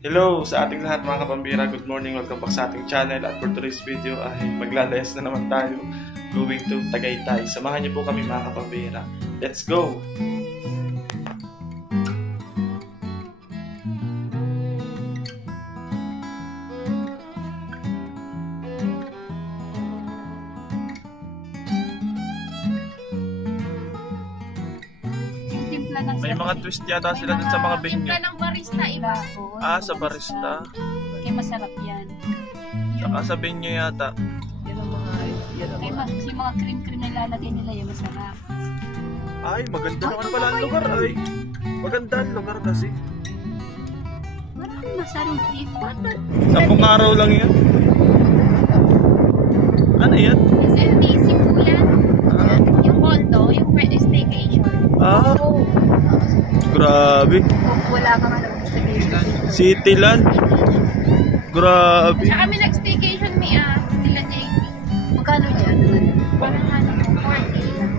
Hello sa ating lahat mga kapambira, good morning, welcome back sa ating channel. At for today's video ay maglalayas na naman tayo going to Tagaytay. Samahan niyo po kami mga kapambira. Let's go! May mga twist yata sila dun sa mga venue. Timpla ng barista iba. Sa barista. Kaya masarap yan. Saka sa venue yata. Yung mga cream-cream na ilalagay nila yung masarap. Ay, maganda naman pala ang lugar ay. Maganda ang lugar kasi. Maraming masarap dito. 10 araw lang yan. Ano yan? SMTC po yan. Yung condo, yung pwede staycation. Grabe. Wala ka nga nag-staycation. Cityland. Grabe. Tsaka kami nag-staycation nila JP. Magkano yan? Parang 40 lang.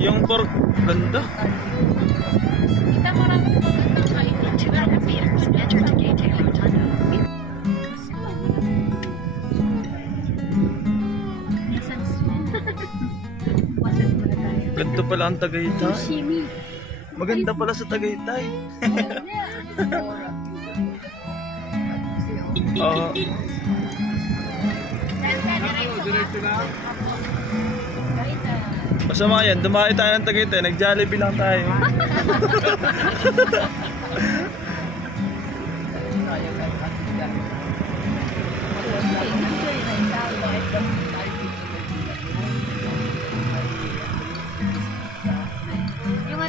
Yung pork, ganda. Kita mo lang magandang kain. 200 meters, enter to gate Rotunda. Ganda pala ang Tagaytay. Shimi. Maganda pala sa Tagaytay. Masama yan, dumayo tayo ng Tagaytay, nag-Jollibee lang tayo.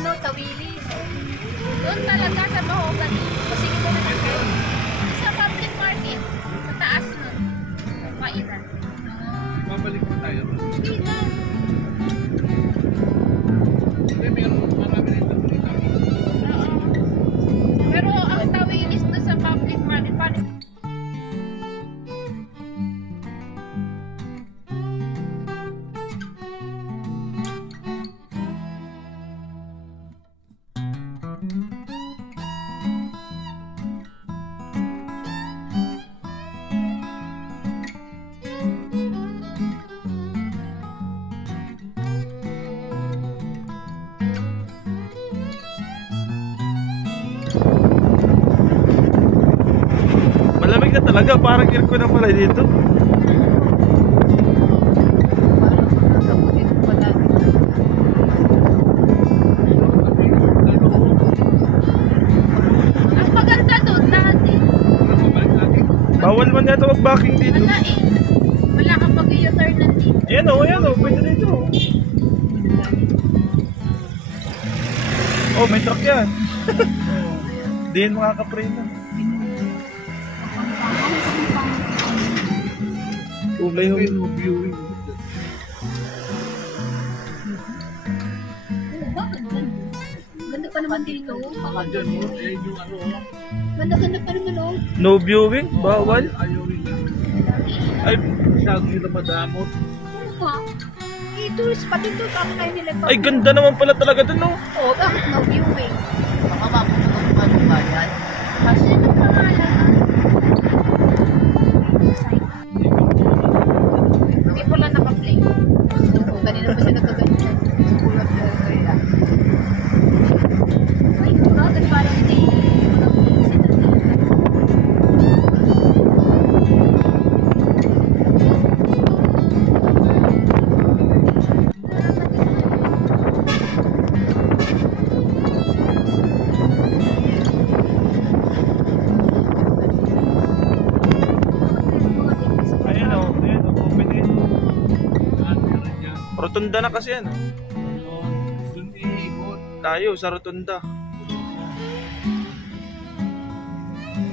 Yung Tawili. Doon talaga sa Mahogany. Kasi ito na kayo. Sa public market. Sa taas nun. Pairan. Babalik mo tayo. Hindi na. Marami nito. Oo. Pero ang Tawilis doon sa public market. Malamig na talaga, parang aircon na pala dito. Ang maganda doon dati. Bawal man yata mag-backing dito. Wala eh. Wala kang mag-u-turn na dito. Ayan o, pwede dito. Oh, may truck yan. Diyan makakapreno. May no viewing. Ganda pa naman dito. Ganda pa naman oh. No viewing? Bawal? Ay, masyado nila madamot. Ano ka? I-tourist pa dito. Kami kayo nila pa. ay ganda naman pala talaga dun, no? Oo, bakit no viewing? Baka mapupunta ng bayan. Kasi nagpangalan. Hindi pala naka-play. Kanina pa siya nagkaganyan. Sulat na kaya. Ay, bakit parang hindi Rotunda na kasi yan. Doon iikot. Tayo sa Rotunda.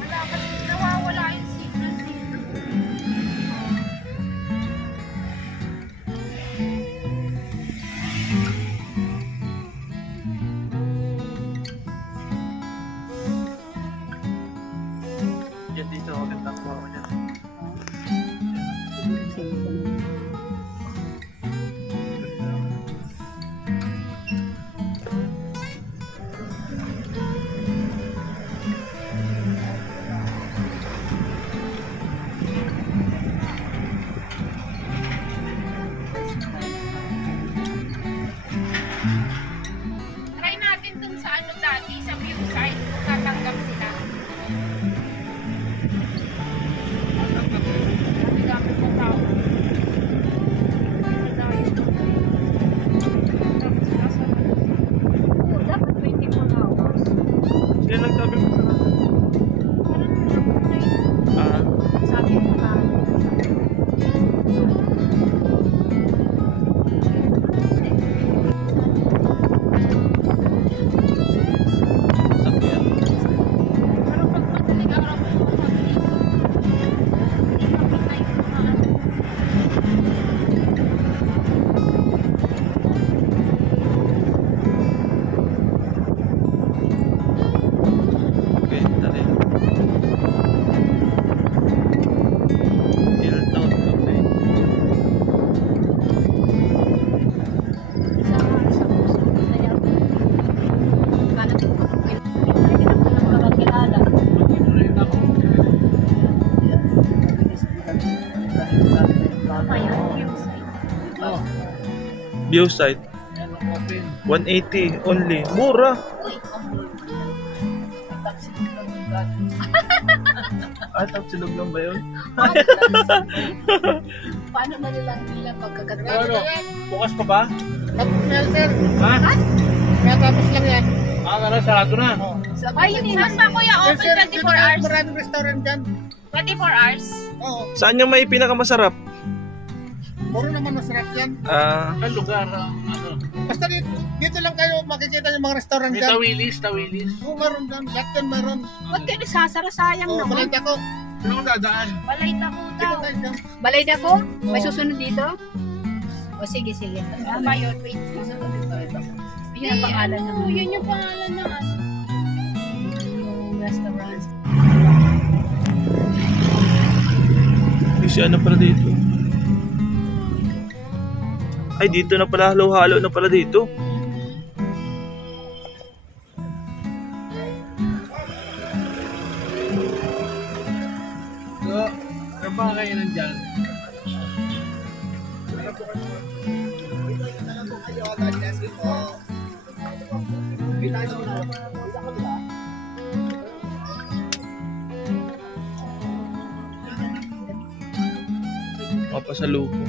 wala kasi nawawala yung signal dito. Yan dito, maganda ko ako dyan. sabi mo sa Sabi mo na. sakyan. Pero pag madaling araw mo yung mabilis. Hindi makita yung mga Okay, dali. Hilltown Cafe. sa puso na yan. Kala ko hindi na ko nakakilala. Tama yan, yung site. Oh, View site. yan ang open. 180 only. Mura. Uy, Taxi lang yung dati. Tapos silog lang ba yun? paano na nilang pagkaganda? Ano? Bukas pa ba? Sir, Ha? tapos lang yan. Ano, sarado na. Ay, hindi na sa kuya, open 24 hours. Maraming restaurant dyan. 24 hours. Oo. Saan yung may pinakamasarap? Puro naman masarap yan. Ang lugar, ano. Basta dito lang kayo makikita yung mga restaurant dyan. Tawilis. Oo, meron dyan. Lahat yan meron. Ba't kayo nasasara? Sayang Oo, naman. balay ako. Sino ko dadaan? Balay dako Dito daw. tayo dyan. Balay dako? May susunod dito? O sige. Tama yun. Wait. Yun ang pangalan naman. Yun yung pangalan na yung restaurant. Kasi ano pala dito? Ay, dito na pala. Halo-halo na pala dito. So, ano ba kayo nandyan? Mapasalupo.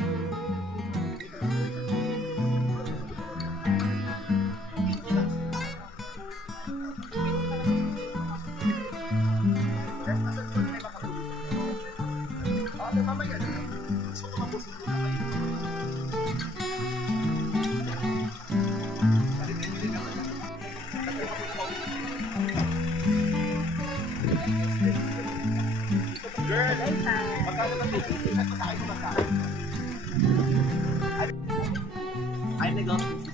I'm Augustus,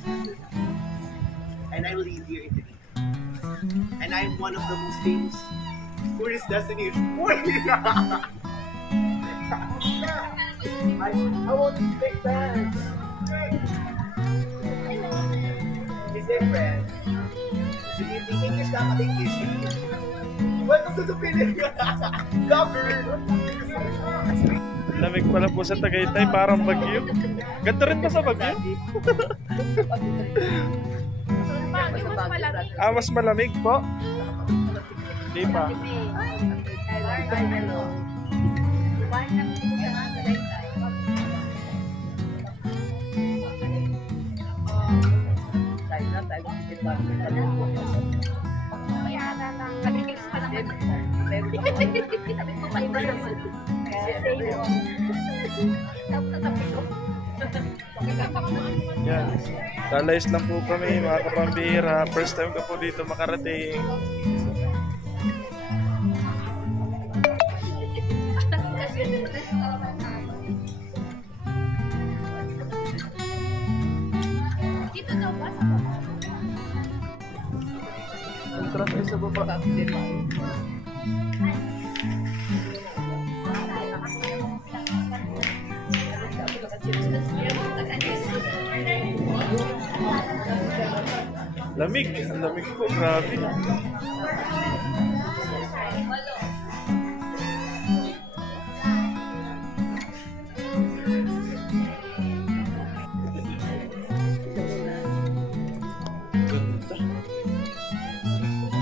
and I live here in Italy. And I'm one of the most famous tourist destinations. I want to speak French. Is there French? Do you think English dapat English? Welcome to the Philippines! Cover! Lamig pala po sa Tagaytay, parang bagyo. Ganito rin pa sa bagyo? Mas malamig po? Di pa. Yan. Lalayas lang po kami mga kapambira. First time ko po dito makarating. Dito daw ba? Entrance ay sa baba. Lamig. Ang lamig po. Grabe. Ganda.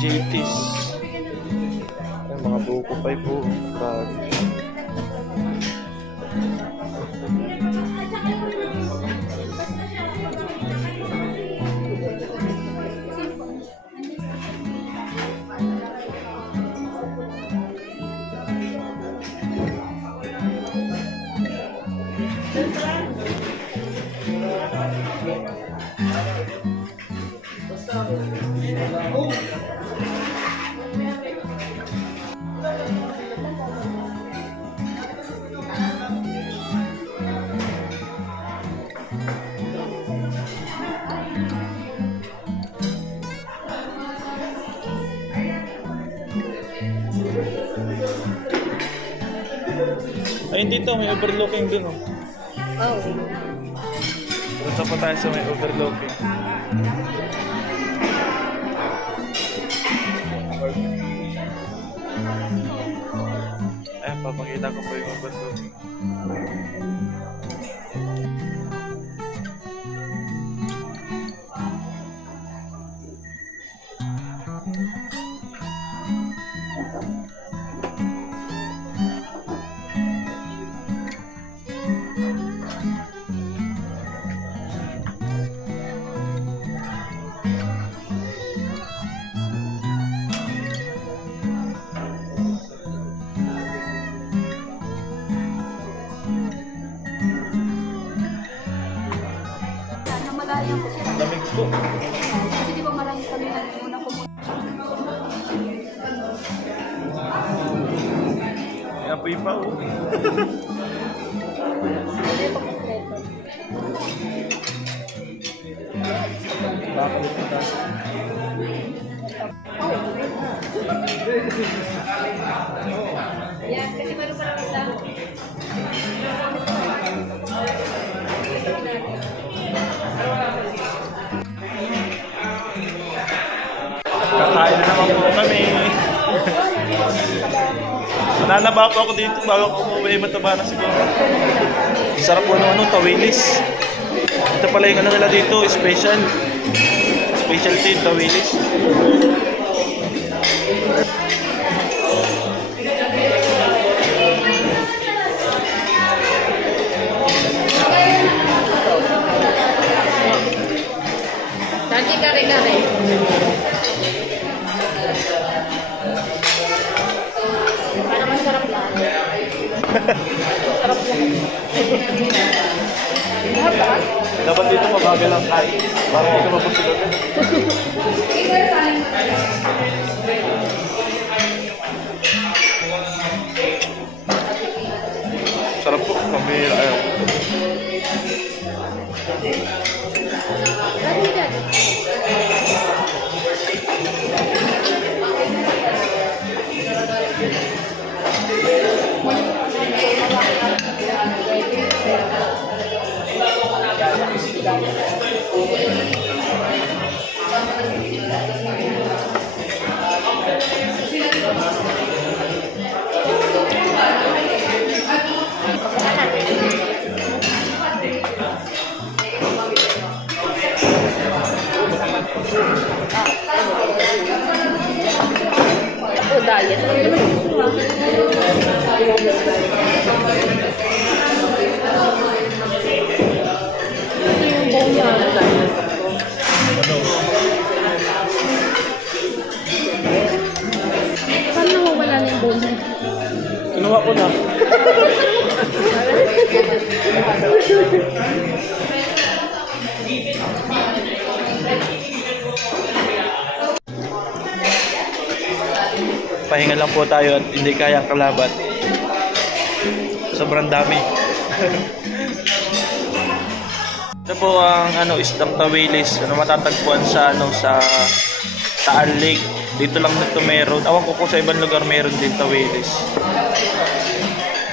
JT's. Ay, mga buko pa po. Grabe. Ayun dito, may overlooking dun oh. Oh. Punta pa tayo sa may overlooking. Ayan, papakita ko po yung overlooking. Lamig po. Kasi di ba marami kami nagmuna pumunta. Apoy pa oh. Bakit ito? Yan, kasi meron pa lang isa. Kakain na naman po kami. Nananaba po ako dito bago ako umuwi. Mataba na siguro. Sarap po ng tawilis. Ito pala yung ano nila dito, specialty tawilis. Nanti kare-kare. Parang masarap lang. Sarap lang. Dapat dito mabagal lang tayo. Para hindi ka mapusigat. Sarap po. Pamira. Ayaw. Diet. Saan nawawala na yung bone? Kinuha ko na. Pahinga lang po tayo at hindi kayang kalaban. Sobrang dami. Ito po ang isdang tawilis na matatagpuan sa sa Taal Lake. Dito lang nito meron. Awan ko kung sa ibang lugar meron din tawilis.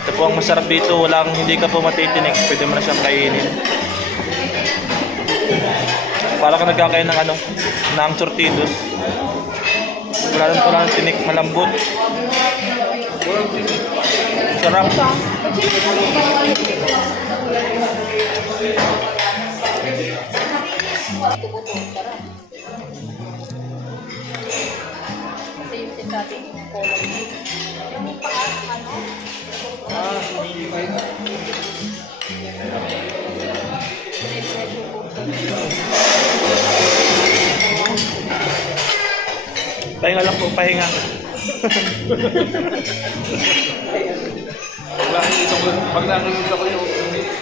Ito po ang masarap dito. Hindi ka po matitinik. Pwede mo na siyang kainin. Para ka nagkakain ng ng sortidos. Wala lang tinik, malambot. Sarap. Kasi yung sinasabi yung color. Yung Pahinga lang po, pahinga. Pag nakikita ko yung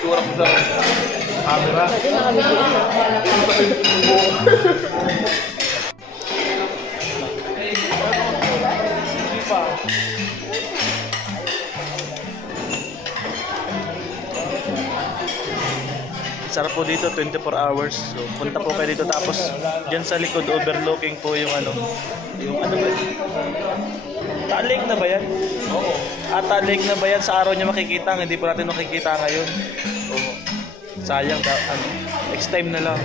tura ko sa camera. Sarap po dito, 24 hours. So, punta po kayo dito. Tapos, dyan sa likod, overlooking po yung ano. Yung ano ba? Taal Lake na ba yan? Oo. Taal Lake na ba yan? Sa araw niya makikita. Hindi po natin makikita ngayon. Oo. Sayang. Next time na lang.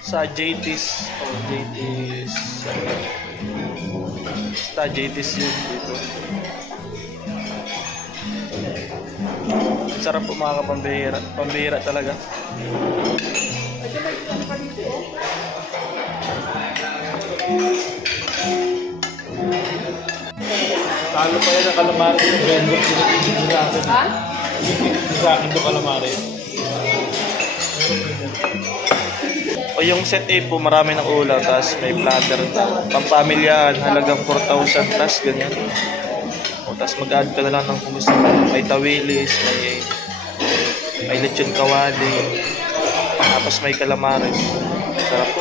Sa JT's. Oh, JT's. Sa JT's yun dito. Sarap po mga kapambihira. Pambihira talaga. Talo pa yan ang calamari ng vendor. Ha? Sa akin doon calamari. O yung set A po, marami ng ulam. Tapos may platter. Pampamilyahan, halagang 4,000 plus, ganyan. O, tapos mag-add ka na lang ng kumusta. May tawilis, may lechon kawali. Tapos may calamares. Sarap po.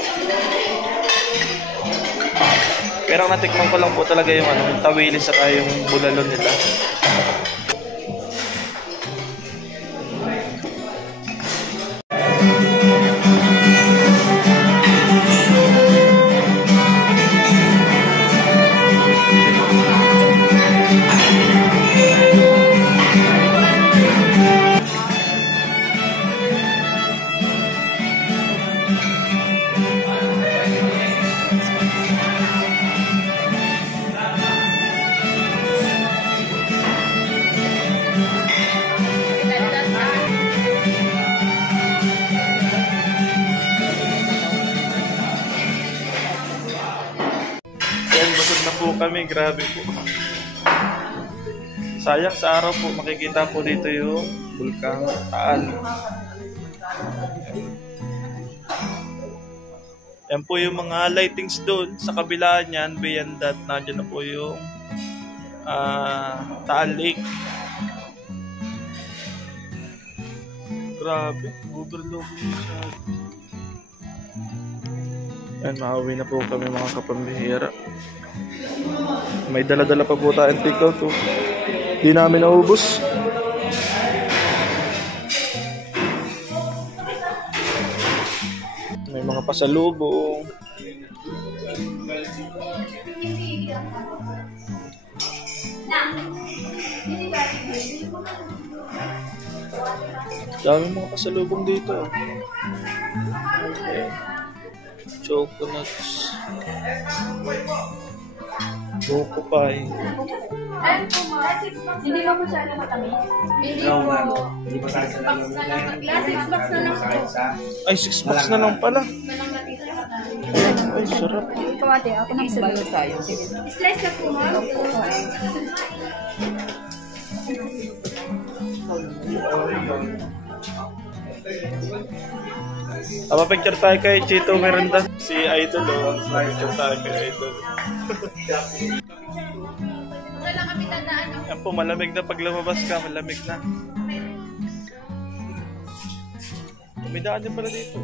Pero ang natikman ko lang po talaga yung yung tawilis at yung bulalon nila. Yan, busog na po kami. Grabe po. Sayang sa araw po, makikita po dito yung Bulkang Taal. Yan po yung mga lightings doon. Sa kabila niyan, beyond that, nandiyan na po yung Taal Lake. Grabe, overlooking siya. Yan, makauwi na po kami mga kapambihira. May dala-dala pa po tayong take-out. Di namin naubos. May mga pasalubong. Dami mga pasalubong dito. Okay. Chocolates. Buko pie. Hindi ba masyado matamis? Hindi po. Last 6 bucks na lang po. Ay, 6 bucks na lang pala. Ay, sarap. Ikaw ate, ako nang isa dito tayo. Slice na po, ma'am. Picture tayo kay Chito Miranda. Si Idol, picture tayo kay Idol. Yan po, malamig na pag lumabas ka, malamig na. May daan din pala dito.